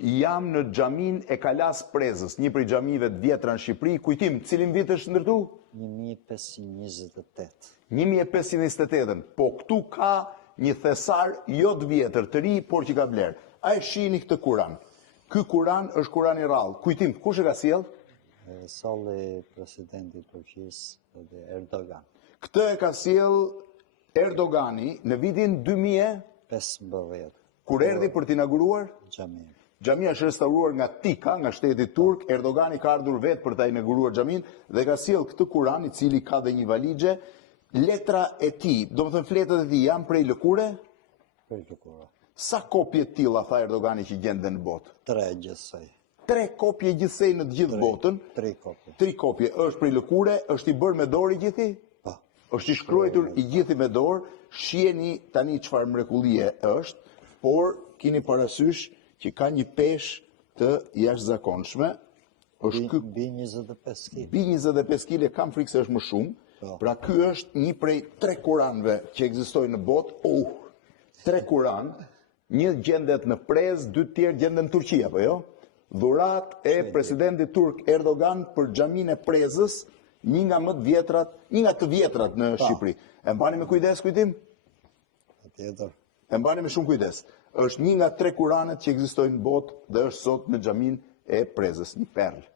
Jam në xhamin e Kalas Prezës, një prej xhamive të vjetra në Shqipëri. Kujtim, cilin vit është ndërtu? 1528. 1528. Po këtu ka një thesar jo të vjetër, të ri, por që ka vlerë. A e shihni këtë Kuran? Ky Kuran është Kurani rrallë. Kujtim, kush e ka sjell? Solli presidenti i Turqisë dhe Erdogan. Këtë e ka sjell Erdogani në vitin 15. Kur erdhi për t'inauguruar Xhamin. Xhamia është restauruar nga Tika, nga shteti turk. Erdogani ka ardhur vetë për ta inauguruar xhamin dhe ka sjell këtë Kuran, i cili ka dhe një valixhe. Letra e tij, domethënë fletët e tij janë prej lëkure? Prej lëkure. Sa kopje të tilla tha Erdogani që gjenden në botë? 3 gjithsej. 3 kopje gjithsej në të gjithë botën? 3 kopje. 3 kopje. Është prej lëkure, është i bërë me dorë i gjithi? Po. Është i shkruar i gjithi me dorë. Shiheni tani çfarë mrekullie është, por keni parasysh që ka një peshë të jashtëzakonshme. Është ky Bi 25 kg. Bi 25 kg, kam frikë se është më shumë. Pra ky është një prej 3 Kuranëve që ekzistojnë në botë. 3 Kuran, një gjendet në Prezë, 2 tjerë gjenden në Turqi, apo jo? Dhurat e presidentit turk Erdogan për xhamin e Prezës, një nga të vjetrat në Shqipëri. E mbani me kujdes, kujtim? Patjetër. E mbani me shumë kujdes. Është një nga 3 Kuranet që ekzistojnë në botë dhe është sot në xhamin e Prezës, një perlë.